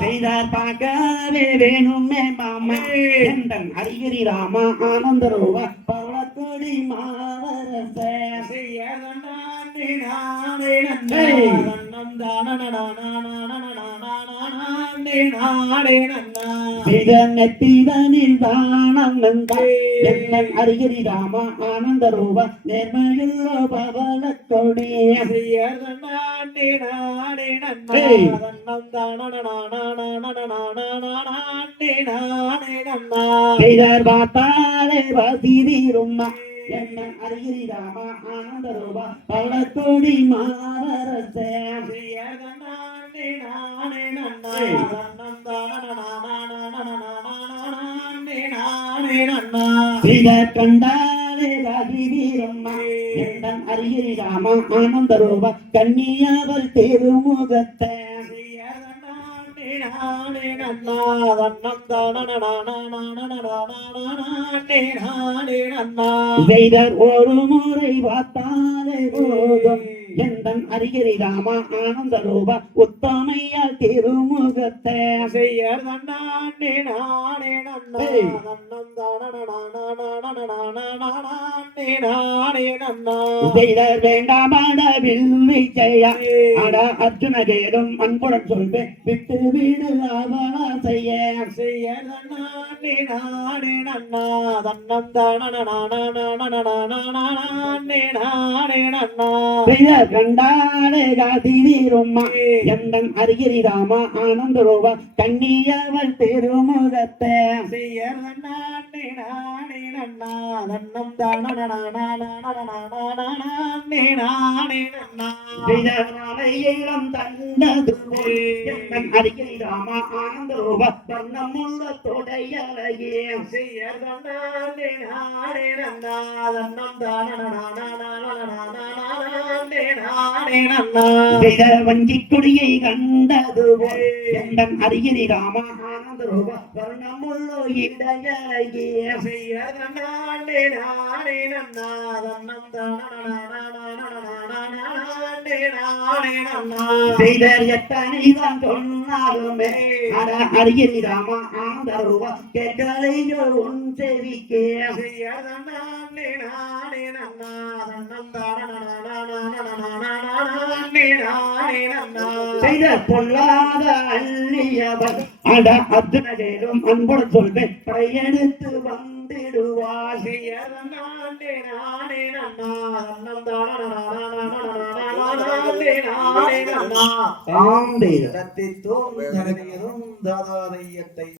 செய்தார் பார்க்கவே வேணுமே மாமா. எந்தன் அரிகிரி ராமா ஆனந்த ரூபா பவளக்கொடி மாவரச. செய்யர் தானம் என்னன் அரிகிரி ராமா ஆனந்த ரூபா நேர்மையுள்ள நன்னா. செய்தார் பார்த்தாலே வசிதீரும்மா. என்னன் அரிகிரி ராமா ஆனந்த ரூபா பவளக்கொடி மாவரச செய்த கண்டாலே வசிதீரும்மா என்னன் அரிகிரி ராமா ஆனந்த ரூபா. கன்னியவள் திருமுகத்தை. ஒரு முறை பார்த்தாலே போதும் எந்தன் அருகிரி ராமா ஆனந்த ரூபா உத்தமையால் திருமுகத்தை செய்ய அட அர்ஜுன கேடும் அன்புடன் சொல்வேன் விட்டு வீடு அவளா செய்ய செய்தர் கண்டாலே காதிரம்மா எந்தன் அருகிரி ராமா ஆனந்த ரூபா கண்ணியவள் திருமுகத்தை. செய்தம் தந்தது எந்தன் அருகிரி ராமா ஆனந்த ரூபா வண்ணமுள்ள தொடையலையே செய்த வஞ்சி கொடியை கண்டது எந்தன் அருகிரி ராமா ஆனந்த செய்தர் எத்தனை தான் சொன்னாலுமே அட அருகிரி ராமா ஆனந்த ரூபா உன் செவிக்கே செய்த பொல்லாத அள்ளியவர் அட அத்துணரும் அன்புடன் சொல்வேன் படையெடுத்து வந்திடுவார். ஆம்பேர் தத்தித்தோம் தரவியதும் தாதாதையத்தை